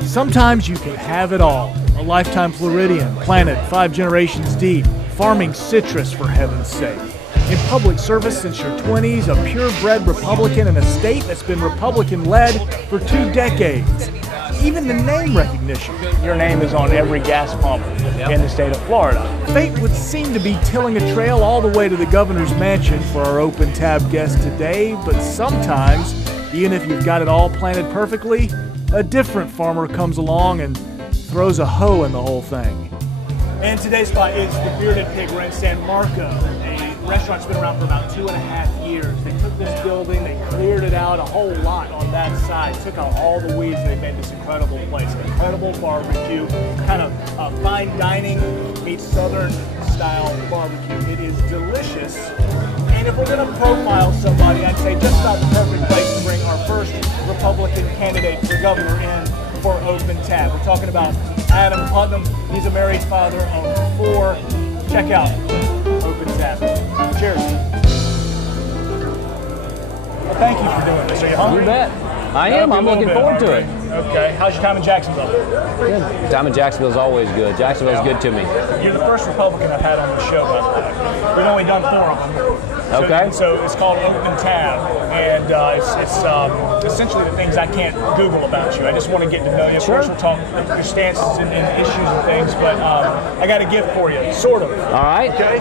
Sometimes you can have it all. A lifetime Floridian, planted 5 generations deep, farming citrus for heaven's sake. In public service since your 20s, a purebred Republican in a state that's been Republican-led for 2 decades. Even the name recognition. Your name is on every gas pump in the state of Florida. Fate would seem to be tilling a trail all the way to the governor's mansion for our open tab guest today, but sometimes, even if you've got it all planted perfectly, a different farmer comes along and throws a hoe in the whole thing. And today's spot is the Bearded Pig. We're in San Marco, a restaurant that's been around for about 2.5 years. They took this building, they cleared it out, a whole lot on that side, took out all the weeds, and they made this incredible place. Incredible barbecue, kind of fine dining meets southern style barbecue. It is delicious. And if we're going to profile somebody, I'd say just about the perfect place to bring our first Republican candidate for governor in for Open Tab. We're talking about Adam Putnam. He's a married father of 4. Check out Open Tab. Cheers. Well, thank you for doing this. Are you hungry? You bet. I am. I'm looking forward to it. Okay. How's your time in Jacksonville? Good. Time in Jacksonville is always good. Jacksonville's good to me. You're the first Republican I've had on the show, by the way. We've only done 4 of them. Okay. So it's called Open Tab, and it's essentially the things I can't Google about you. I just want to get to know you. Of course, we'll talk your stances and issues and things, but I got a gift for you, sort of. All right. Okay.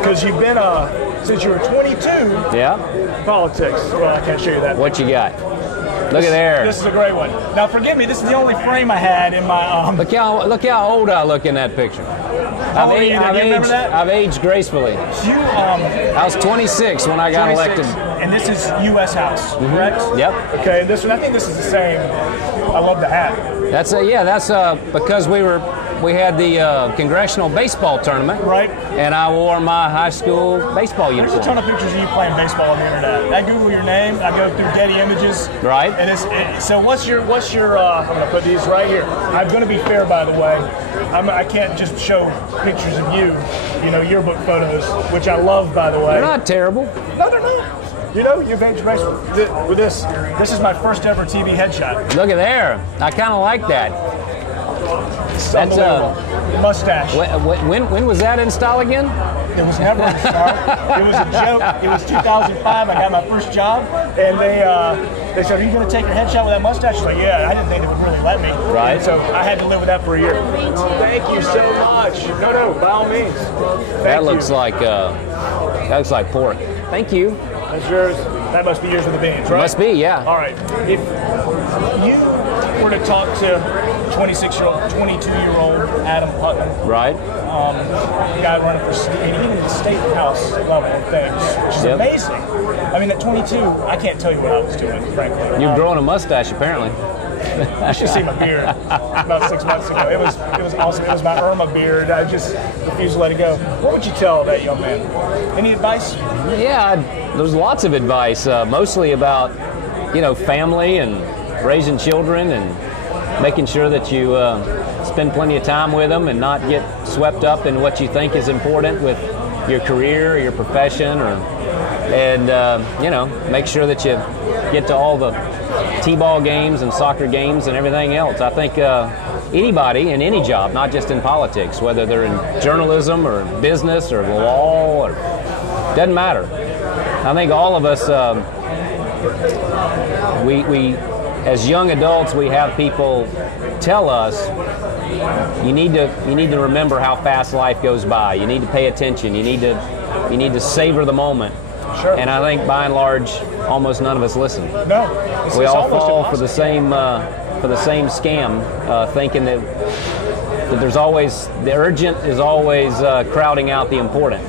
Because you've been since you were 22. Yeah. Politics. Well, I can't show you that. What you got? Look at there. This is a great one. Now, forgive me. This is the only frame I had in my. Look how old I look in that picture. How old are you? You remember that? I've aged gracefully. I was 26 when I got 26, elected. And this is U.S. House, correct? Yep. Okay. This one, I think this is the same. I love the hat. That's because we had the congressional baseball tournament. Right. And I wore my high school baseball uniform. There's a ton of pictures of you playing baseball on the internet. I Google your name. I go through Getty Images. Right. And so what's your? I'm going to put these right here. I'm going to be fair, by the way. I can't just show pictures of you, yearbook photos, which I love, by the way. They're not terrible. No, they're not. You've aged gracefully with this. This is my first ever TV headshot. Look at there. I kind of like that. That's mustache. When was that installed again? It was never installed. It was a joke. It was 2005. I got my first job, and they said, "Are you going to take your headshot with that mustache?" I was like, "Yeah." I didn't think they would really let me. Right. And so I had to live with that for a year. Thank you so much. No, by all means. That looks like pork. Thank you. That's yours. That must be yours with the beans, right? Must be, yeah. All right. If you were to talk to 26-year-old, 22-year-old Adam Putnam, right? Guy running for state, and even the state house level of things, which is amazing. I mean, at 22, I can't tell you what I was doing, frankly. You've grown a mustache, apparently. You should see my beard about 6 months ago. It was awesome. It was my Irma beard. I just refused to let it go. What would you tell that young man? Any advice? Yeah, there's lots of advice, mostly about, family and raising children and making sure that you spend plenty of time with them and not get swept up in what you think is important with your career or your profession, and make sure that you get to all the t-ball games and soccer games and everything else. I think anybody in any job, not just in politics, whether they're in journalism or business or law, or doesn't matter. I think all of us, we as young adults, we have people tell us you need to remember how fast life goes by. You need to pay attention. You need to savor the moment. Sure. And I think by and large, almost none of us listen. No. We all fall for the same scam, thinking that there's always the urgent is always crowding out the important.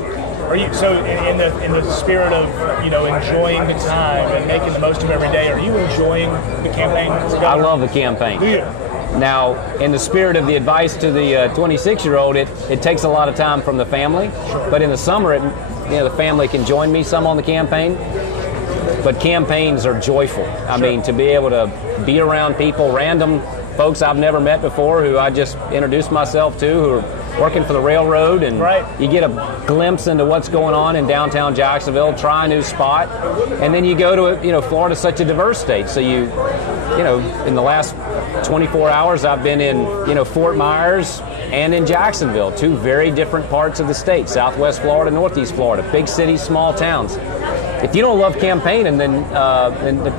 Are you so in the spirit of enjoying the time and making the most of every day? Are you enjoying the campaign? I love the campaign. Do you? Now, in the spirit of the advice to the 26-year-old, it takes a lot of time from the family. Sure. But in the summer, the family can join me some on the campaign. But campaigns are joyful. I mean, to be able to be around people, random folks I've never met before, who I just introduced myself to, who are working for the railroad, and Right. you get a glimpse into what's going on in downtown Jacksonville, try a new spot, and then you go to Florida's such a diverse state. So in the last 24 hours, I've been in Fort Myers and in Jacksonville, two very different parts of the state, Southwest Florida, Northeast Florida, big cities, small towns. If you don't love campaigning, then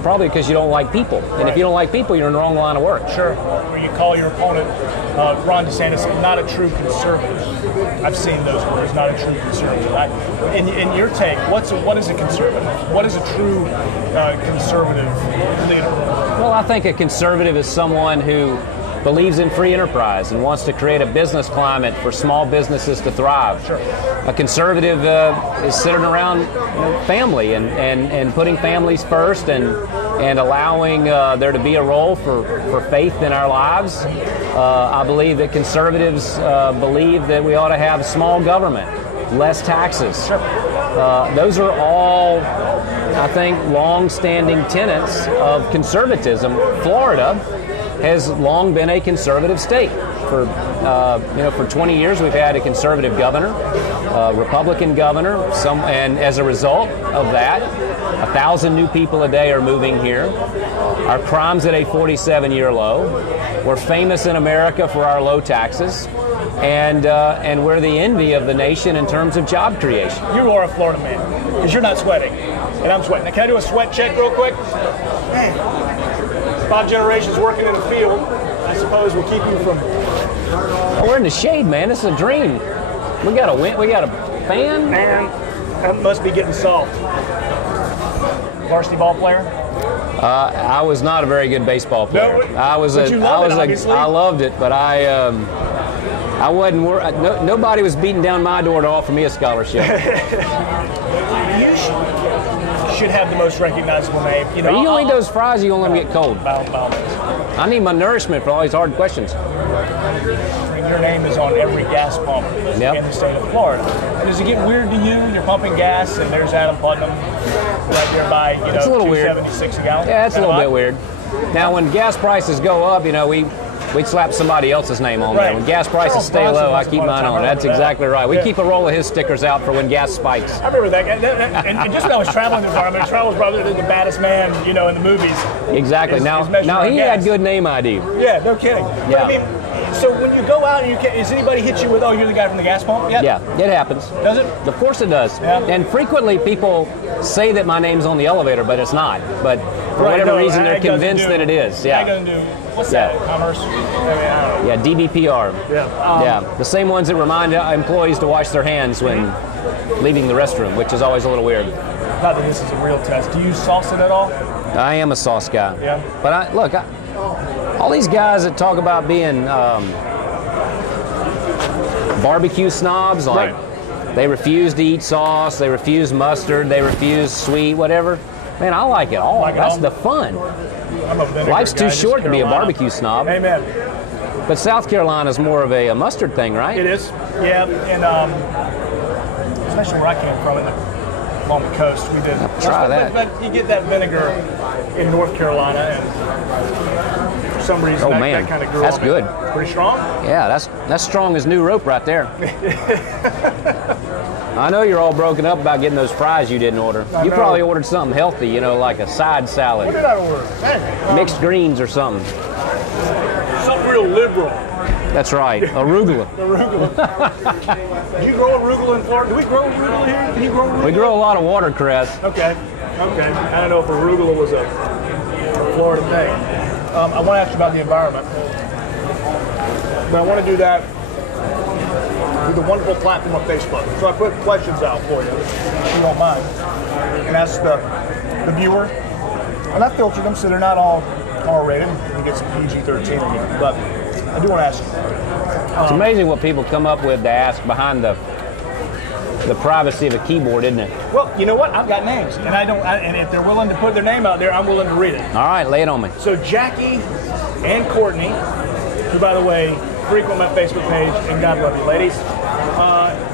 probably because you don't like people. And if you don't like people, you're in the wrong line of work. Sure. Or you call your opponent, Ron DeSantis, not a true conservative. I've seen those words, not a true conservative. In your take, what is a conservative? What is a true conservative leader? Well, I think a conservative is someone who believes in free enterprise and wants to create a business climate for small businesses to thrive. Sure. A conservative is sitting around family and putting families first and allowing there to be a role for faith in our lives. I believe that conservatives believe that we ought to have small government, less taxes. Sure. Those are all, I think, long-standing tenets of conservatism. Florida has long been a conservative state. For 20 years we've had a conservative governor, a Republican governor, and as a result of that, 1,000 new people a day are moving here. Our crime's at a 47-year low. We're famous in America for our low taxes, and we're the envy of the nation in terms of job creation. You are a Florida man, because you're not sweating, and I'm sweating. Now, can I do a sweat check real quick? 5 generations working in a field, I suppose, will keep you from... Oh, we're in the shade, man. This is a dream. We got a fan. Man, that must be getting soft. Varsity ball player? I was not a very good baseball player. No, but you love it, obviously. I loved it, but I wasn't. Nobody was beating down my door to offer me a scholarship. You should have the most recognizable name. Are you gonna eat those fries? Or you gonna let them get cold? By all means. I need my nourishment for all these hard questions. Your name is on every gas pump in the state of Florida. And does it get weird to you? You're pumping gas, and there's Adam Putnam right there by, it's a little weird. $2.76 a gallon. Yeah, it's a little bit weird. Now, when gas prices go up, we'd slap somebody else's name on there. When gas prices stay low, I keep mine on. That's exactly right. We keep a roll of his stickers out for when gas spikes. I remember that. And just when I was traveling the environment, Travel was probably the baddest man, in the movies. Exactly. Now he had good name ID. Yeah, no kidding. Yeah. But, I mean, so when you go out, does anybody hit you with, oh, you're the guy from the gas pump? Yep. Yeah, it happens. Does it? Of course it does. Yeah. And frequently people say that my name's on the elevator, but it's not. But for whatever reason, they're convinced that it is. Yeah. Doesn't do. What's that? Commerce? Yeah, DBPR. Yeah. The same ones that remind employees to wash their hands when leaving the restroom, which is always a little weird. Not that this is a real test. Do you sauce it at all? I am a sauce guy. Yeah. But all these guys that talk about being barbecue snobs, they refuse to eat sauce, they refuse mustard, they refuse sweet, whatever. Man, I like it all. That's the fun. Life's too short to be a barbecue snob. Amen. But South Carolina's more of a mustard thing, right? It is. Yeah, and especially where I came from, along the coast, we did. Try that. But you get that vinegar in North Carolina, and for some reason, that kind of grew that's on good. Me. Pretty strong? Yeah, that's strong as new rope right there. I know you're all broken up about getting those fries you didn't order. You probably ordered something healthy, like a side salad. What did I order? Mixed greens or something. Something real liberal. That's right, arugula. Arugula. Do you grow arugula in Florida? Do we grow arugula here? Can you grow arugula? We grow a lot of watercress. Okay. I don't know if arugula was a Florida thing. I want to ask you about the environment. But I want to do that with the wonderful platform of Facebook. So I put questions out for you, if you don't mind, and ask the viewer. And I filtered them so they're not all R-rated. You get some PG-13 in here. But I do want to ask you. It's amazing what people come up with to ask behind the privacy of a keyboard, isn't it? Well, you know what? I've got names, and and if they're willing to put their name out there, I'm willing to read it. All right, lay it on me. So Jackie and Courtney, who, by the way, frequent my Facebook page, and God love you, ladies,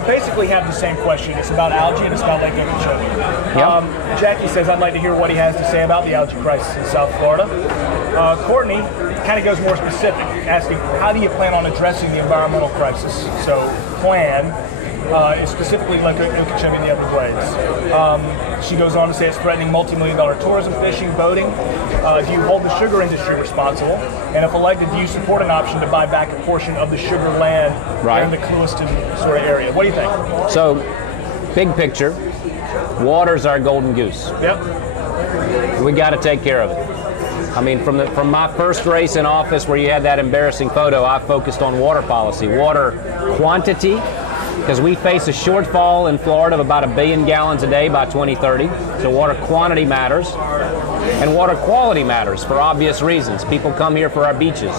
basically have the same question. It's about algae and it's about Lake Okeechobee. Yep. Jackie says, I'd like to hear what he has to say about the algae crisis in South Florida. Courtney kind of goes more specific, asking, how do you plan on addressing the environmental crisis? So, plan is specifically Lake Okeechobee and the Everglades. She goes on to say it's threatening multi-million-dollar tourism, fishing, boating. Do you hold the sugar industry responsible? And if elected, do you support an option to buy back a portion of the sugar land in the Clewiston sort of area? What do you think? So, big picture, water's our golden goose. Yep. We got to take care of it. I mean, from my first race in office where you had that embarrassing photo, I focused on water policy, water quantity, because we face a shortfall in Florida of about 1 billion gallons a day by 2030. So water quantity matters, and water quality matters for obvious reasons. People come here for our beaches.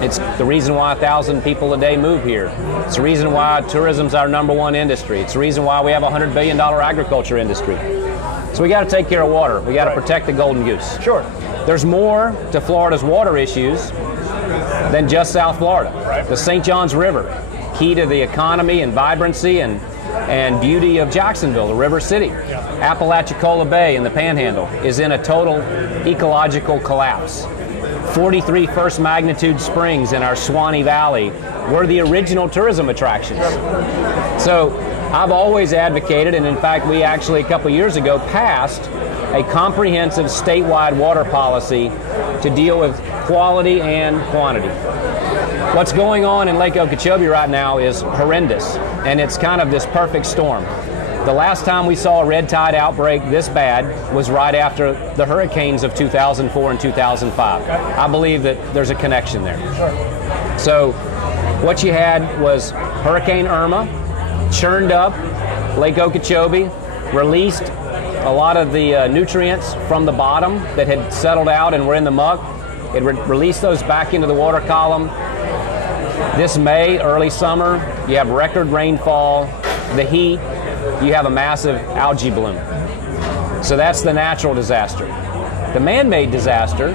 It's the reason why 1,000 people a day move here. It's the reason why tourism's our #1 industry. It's the reason why we have a $100 billion agriculture industry. So we got to take care of water. We got to protect the golden goose. Sure. There's more to Florida's water issues than just South Florida. Right. The St. Johns River, key to the economy and vibrancy and beauty of Jacksonville, the river city. Yeah. Apalachicola Bay in the Panhandle is in a total ecological collapse. 43 first magnitude springs in our Swanee Valley were the original tourism attractions. So I've always advocated, and in fact we actually a couple years ago passed a comprehensive statewide water policy to deal with quality and quantity. What's going on in Lake Okeechobee right now is horrendous, and it's kind of this perfect storm. The last time we saw a red tide outbreak this bad was right after the hurricanes of 2004 and 2005. I believe that there's a connection there. Sure. So what you had was Hurricane Irma, churned up Lake Okeechobee, released a lot of the nutrients from the bottom that had settled out and were in the muck. It released those back into the water column. This May, early summer, you have record rainfall, the heat, you have a massive algae bloom. So that's the natural disaster. The man-made disaster,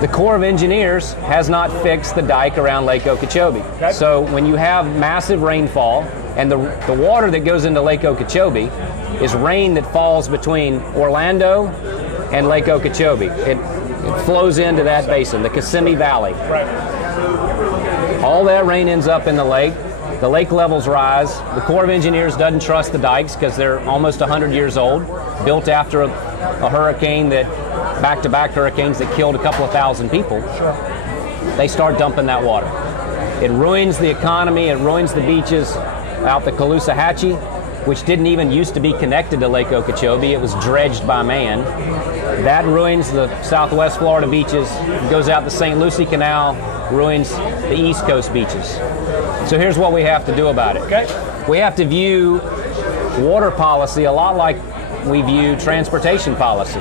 the Corps of Engineers has not fixed the dike around Lake Okeechobee. Okay. So when you have massive rainfall, and the water that goes into Lake Okeechobee is rain that falls between Orlando and Lake Okeechobee. It flows into that basin, the Kissimmee Valley. Right. All that rain ends up in the lake levels rise. The Corps of Engineers doesn't trust the dikes because they're almost 100 years old, built after a hurricane back-to-back hurricanes that killed a couple of thousand people. Sure. They start dumping that water. It ruins the economy, it ruins the beaches out the Caloosahatchee, which didn't even used to be connected to Lake Okeechobee. It was dredged by man. That ruins the Southwest Florida beaches, goes out the St. Lucie Canal, ruins the East Coast beaches. So here's what we have to do about it. Okay. We have to view water policy a lot like we view transportation policy.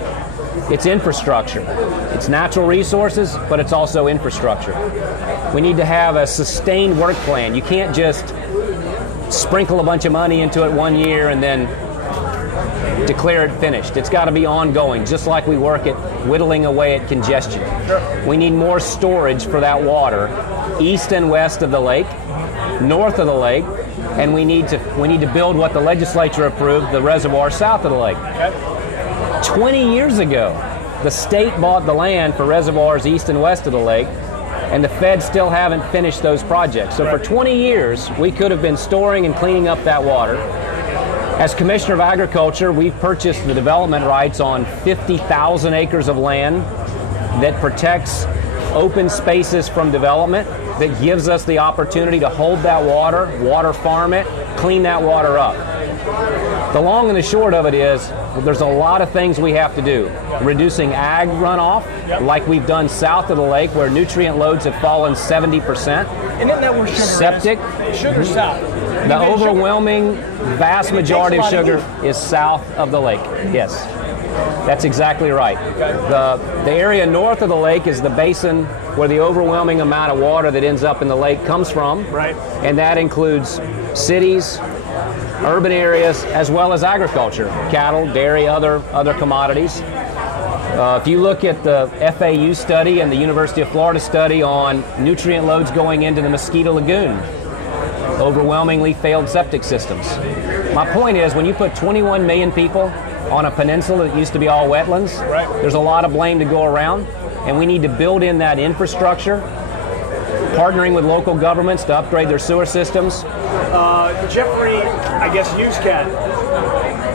It's infrastructure. It's natural resources, but it's also infrastructure. We need to have a sustained work plan. You can't just sprinkle a bunch of money into it one year and then declare it finished. It's got to be ongoing, just like we work at whittling away at congestion. Sure. We need more storage for that water east and west of the lake, north of the lake, and we need to build what the legislature approved, the reservoir south of the lake. Okay. 20 years ago, the state bought the land for reservoirs east and west of the lake, and the feds still haven't finished those projects. So for 20 years, we could have been storing and cleaning up that water. As Commissioner of Agriculture, we've purchased the development rights on 50,000 acres of land that protects open spaces from development, that gives us the opportunity to hold that water farm it, clean that water up. The long and the short of it is, there's a lot of things we have to do. Reducing ag runoff, like we've done south of the lake, where nutrient loads have fallen 70%. And isn't that where sugar Septic. is? Sugar's south. The overwhelming vast majority of sugar is south of the lake. Yes, that's exactly right. The area north of the lake is the basin where the overwhelming amount of water that ends up in the lake comes from. Right. And that includes cities, urban areas, as well as agriculture, cattle, dairy, other commodities. If you look at the FAU study and the University of Florida study on nutrient loads going into the Mosquito Lagoon, overwhelmingly failed septic systems. My point is, when you put 21 million people on a peninsula that used to be all wetlands. Right. There's a lot of blame to go around, and we need to build in that infrastructure, partnering with local governments to upgrade their sewer systems. Jeffrey, I guess, Newscat,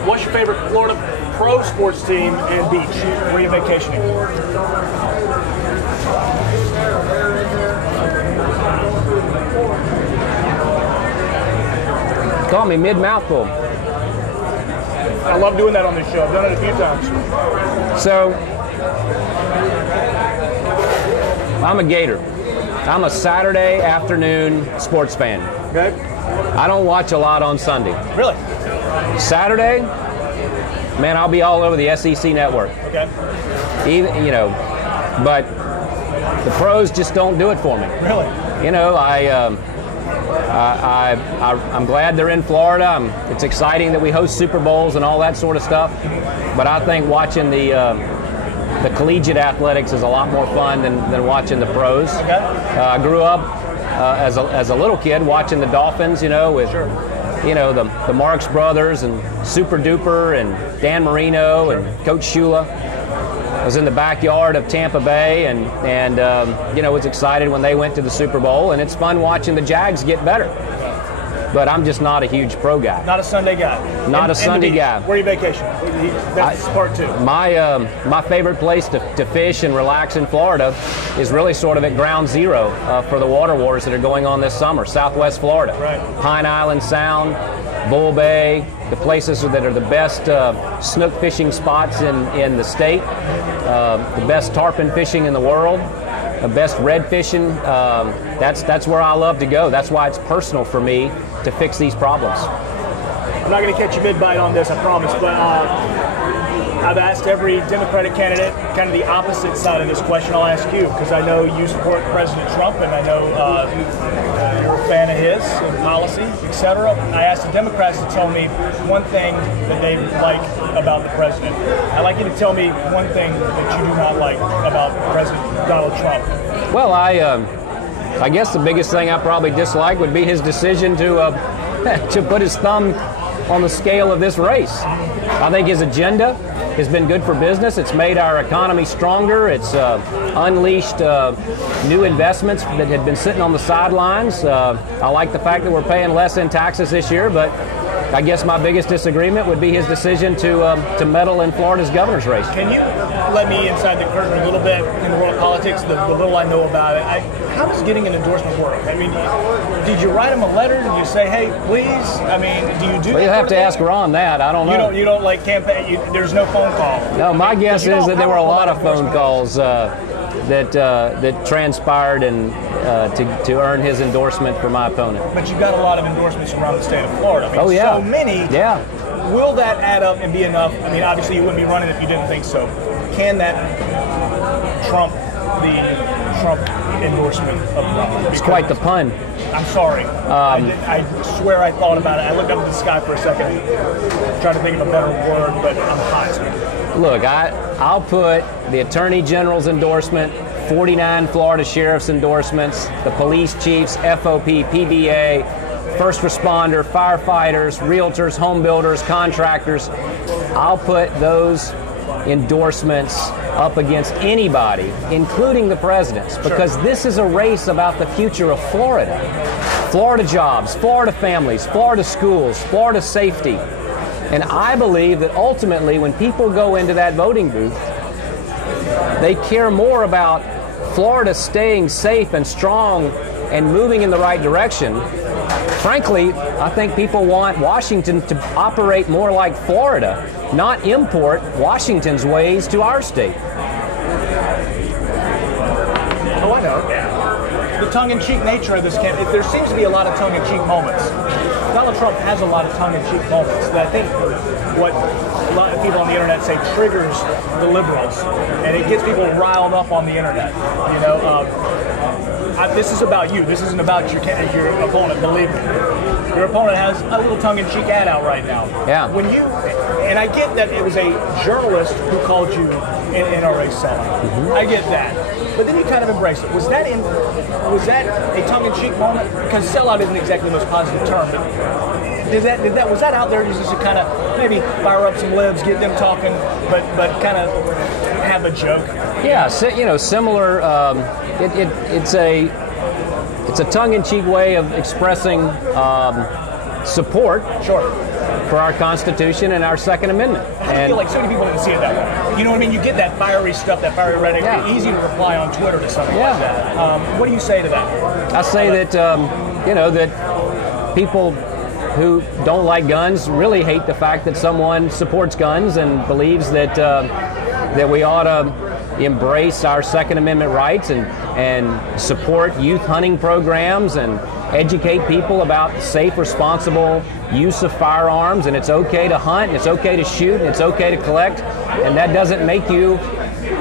what's your favorite Florida pro sports team and beach? Where are you vacationing? Call me mid-mouthful. I love doing that on this show. I've done it a few times. So, I'm a Gator. I'm a Saturday afternoon sports fan. Okay. I don't watch a lot on Sunday. Really? Saturday, man, I'll be all over the SEC network. Okay. Even, but the pros just don't do it for me. Really? I'm glad they're in Florida. It's exciting that we host Super Bowls and all that sort of stuff. But I think watching the collegiate athletics is a lot more fun than watching the pros. Okay. I grew up as a little kid watching the Dolphins, with the Marx brothers and Super Duper and Dan Marino and Coach Shula. I was in the backyard of Tampa Bay and was excited when they went to the Super Bowl, and it's fun watching the Jags get better. But I'm just not a huge pro guy. Not a Sunday guy. Not a Sunday guy. Where are you vacationing? That's part two. My favorite place to fish and relax in Florida is really sort of at ground zero for the water wars that are going on this summer, Southwest Florida. Right. Pine Island Sound, Bull Bay, the places that are the best snook fishing spots in the state, the best tarpon fishing in the world, the best red fishing. That's where I love to go. That's why it's personal for me to fix these problems. I'm not going to catch you mid-bite on this, I promise, but I've asked every Democratic candidate kind of the opposite side of this question. I'll ask you, because I know you support President Trump, and I know you're a fan of his and policy, etc. I asked the Democrats to tell me one thing that they like about the president. I'd like you to tell me one thing that you do not like about President Donald Trump. Well, I guess the biggest thing I probably dislike would be his decision to put his thumb on the scale of this race. I think his agenda has been good for business. It's made our economy stronger. It's unleashed new investments that had been sitting on the sidelines. I like the fact that we're paying less in taxes this year, but I guess my biggest disagreement would be his decision to meddle in Florida's governor's race. Can you let me inside the curtain a little bit in the world of politics, the little I know about it? How does getting an endorsement work? I mean, did you write him a letter? Did you say, hey, please? I mean, do you do Well, you'll have to ask Ron that. I don't know. You don't like campaign? There's no phone call? No, my guess is that there were a lot of phone calls that transpired and to earn his endorsement for my opponent. But you've got a lot of endorsements around the state of Florida. I mean, Oh, yeah. So many. Yeah. Will that add up and be enough? I mean, obviously you wouldn't be running if you didn't think so. Can that trump the Trump endorsement of Trump? It's quite the pun. I'm sorry. I swear I thought about it. I looked up at the sky for a second, tried to think of a better word, but I'm hot. Look, I'll put the Attorney General's endorsement, 49 Florida Sheriff's endorsements, the police chiefs, FOP, PBA, first responder, firefighters, realtors, home builders, contractors. I'll put those endorsements up against anybody, including the president's, because this is a race about the future of Florida. Florida jobs, Florida families, Florida schools, Florida safety. And I believe that ultimately when people go into that voting booth, they care more about Florida staying safe and strong and moving in the right direction. Frankly, I think people want Washington to operate more like Florida, not import Washington's ways to our state. Oh, I know. The tongue-in-cheek nature of this campaign, there seems to be a lot of tongue-in-cheek moments. Donald Trump has a lot of tongue-in-cheek moments that I think what a lot of people on the internet say triggers the liberals, and it gets people riled up on the internet. You know, this is about you. This isn't about your opponent, believe me. Your opponent has a little tongue-in-cheek ad out right now. Yeah. And I get that it was a journalist who called you an NRA sellout. Mm-hmm. I get that. But then you kind of embrace it. Was that a tongue-in-cheek moment? Because sellout isn't exactly the most positive term, but was that out there just to kind of maybe fire up some libs, get them talking, but kind of have a joke? Yeah, similar. It's a tongue-in-cheek way of expressing support. Sure. For our Constitution and our Second Amendment. I feel like so many people didn't see it that way. You know what I mean? You get that fiery stuff, that fiery rhetoric. Yeah. It's easy to reply on Twitter to something like that. What do you say to that? I say that that people who don't like guns really hate the fact that someone supports guns and believes that that we ought to embrace our Second Amendment rights and support youth hunting programs and educate people about safe, responsible use of firearms, and it's okay to hunt, and it's okay to shoot, and it's okay to collect, and that doesn't make you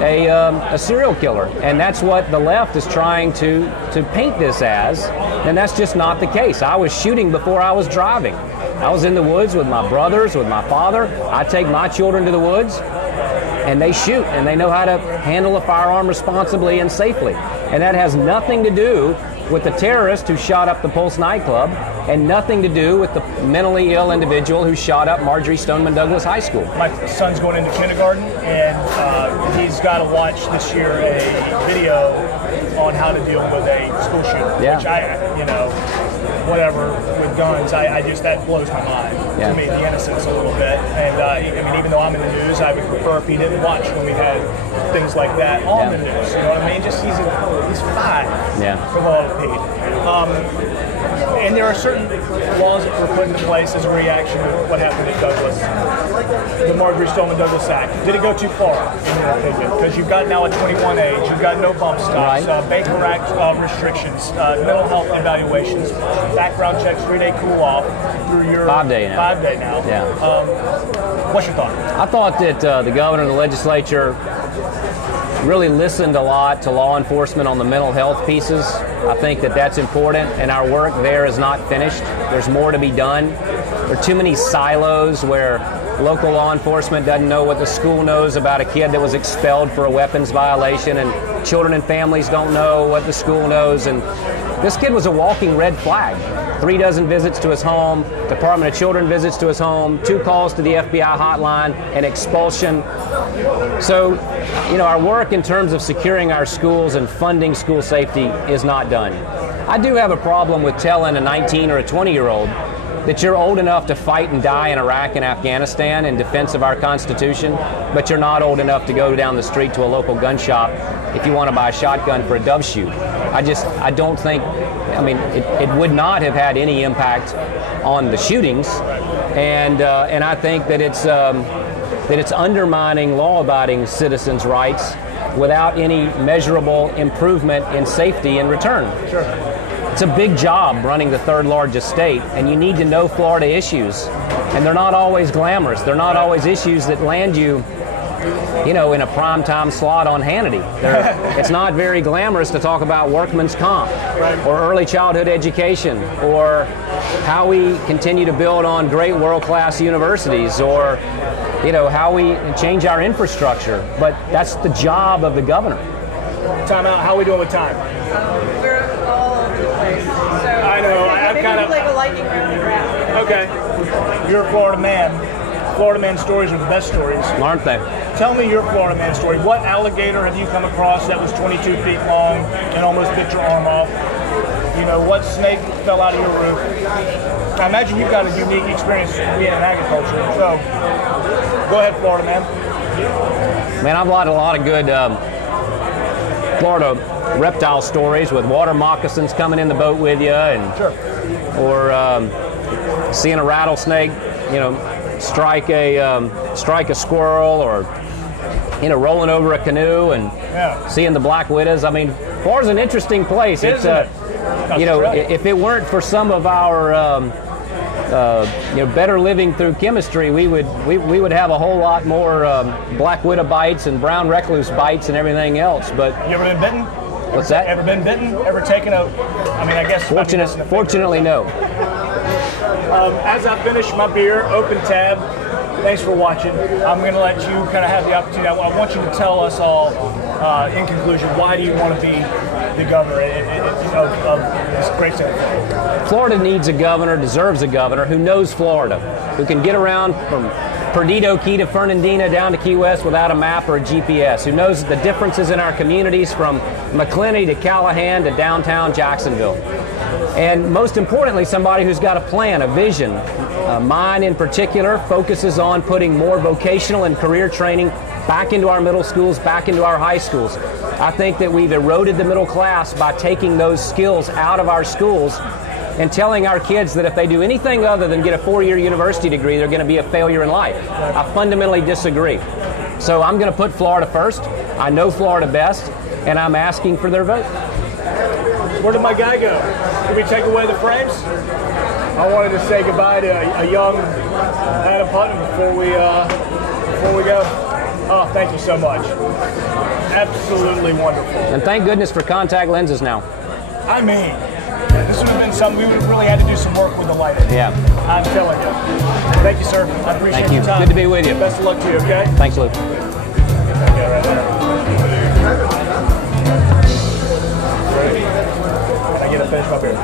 a serial killer. And that's what the left is trying to paint this as, and that's just not the case. I was shooting before I was driving. I was in the woods with my brothers, with my father. I take my children to the woods, and they shoot, and they know how to handle a firearm responsibly and safely. And that has nothing to do with the terrorist who shot up the Pulse nightclub, and nothing to do with the mentally ill individual who shot up Marjorie Stoneman Douglas High School. My son's going into kindergarten, and he's got to watch this year a video on how to deal with a school shooter. Yeah. Which whatever, with guns, I just, that blows my mind. Yeah. To me, the innocence a little bit. And even though I'm in the news, I would prefer if he didn't watch when we had things like that on the news. You know what I mean? Just he's 5. Yeah. Of all Pete. And there are certain laws that were put into place as a reaction to what happened at Douglas. The Marjorie Stoneman Douglas Act. Did it go too far, in your opinion? Because you've got now a 21 age, you've got no bump stops, Baker Act restrictions, mental health evaluations, background checks, 3-day cool-off through your 5-day now. 5-day now. Yeah. What's your thought? I thought that the governor and the legislature really listened a lot to law enforcement on the mental health pieces. I think that that's important, and our work there is not finished. There's more to be done. There are too many silos where local law enforcement doesn't know what the school knows about a kid that was expelled for a weapons violation, and children and families don't know what the school knows. And this kid was a walking red flag. 3 dozen visits to his home, Department of Children visits to his home, 2 calls to the FBI hotline, an expulsion. So, our work in terms of securing our schools and funding school safety is not done. I do have a problem with telling a 19 or a 20-year-old that you're old enough to fight and die in Iraq and Afghanistan in defense of our Constitution, but you're not old enough to go down the street to a local gun shop if you want to buy a shotgun for a dove shoot. I don't think, it would not have had any impact on the shootings, and I think that it's undermining law-abiding citizens' rights without any measurable improvement in safety in return. Sure. It's a big job running the 3rd largest state, and you need to know Florida issues. And they're not always glamorous. They're not always issues that land you, in a primetime slot on Hannity. It's not very glamorous to talk about workman's comp or early childhood education or how we continue to build on great world-class universities or how we change our infrastructure. But that's the job of the governor. Time out. How are we doing with time? We're all over the place. So I know. I've kind of like a lightning round and round. Okay. You're a Florida man. Florida man stories are the best stories. Aren't they? Tell me your Florida man story. What alligator have you come across that was 22 feet long and almost bit your arm off? What snake fell out of your roof? I imagine you've got a unique experience being in agriculture. So, go ahead, Florida man. Man, I've had a lot of good Florida reptile stories with water moccasins coming in the boat with you, and or seeing a rattlesnake, strike a squirrel, or rolling over a canoe and seeing the black widows. Florida's an interesting place. It's if it weren't for some of our better living through chemistry, we would have a whole lot more black widow bites and brown recluse bites and everything else. But you ever been bitten? What's that? Ever been bitten? Ever taken a? I guess. Fortunately, no. As I finish my beer, open tab. Thanks for watching. I'm going to let you kind of have the opportunity. I want you to tell us all, in conclusion, why do you want to be the governor of this great state of Florida? Florida needs a governor, deserves a governor who knows Florida, who can get around from Perdido Key to Fernandina down to Key West without a map or a GPS, who knows the differences in our communities from McClenny to Callahan to downtown Jacksonville. And most importantly, somebody who's got a plan, a vision. Mine in particular focuses on putting more vocational and career training back into our middle schools, back into our high schools. I think that we've eroded the middle class by taking those skills out of our schools and telling our kids that if they do anything other than get a 4-year university degree, they're going to be a failure in life. I fundamentally disagree. So I'm going to put Florida first. I know Florida best, and I'm asking for their vote. Where did my guy go? Did we take away the frames? I wanted to say goodbye to a young Adam Putnam before we go. Oh, thank you so much. Absolutely wonderful. And thank goodness for contact lenses now. I mean, this would have been something we would have really had to do some work with the lighting. Yeah. I'm telling you. Thank you, sir. I appreciate Thank you. your time. Good to be with you. Best of luck to you, okay? Thanks, Luke. Okay, right there. Can I get a finish up here?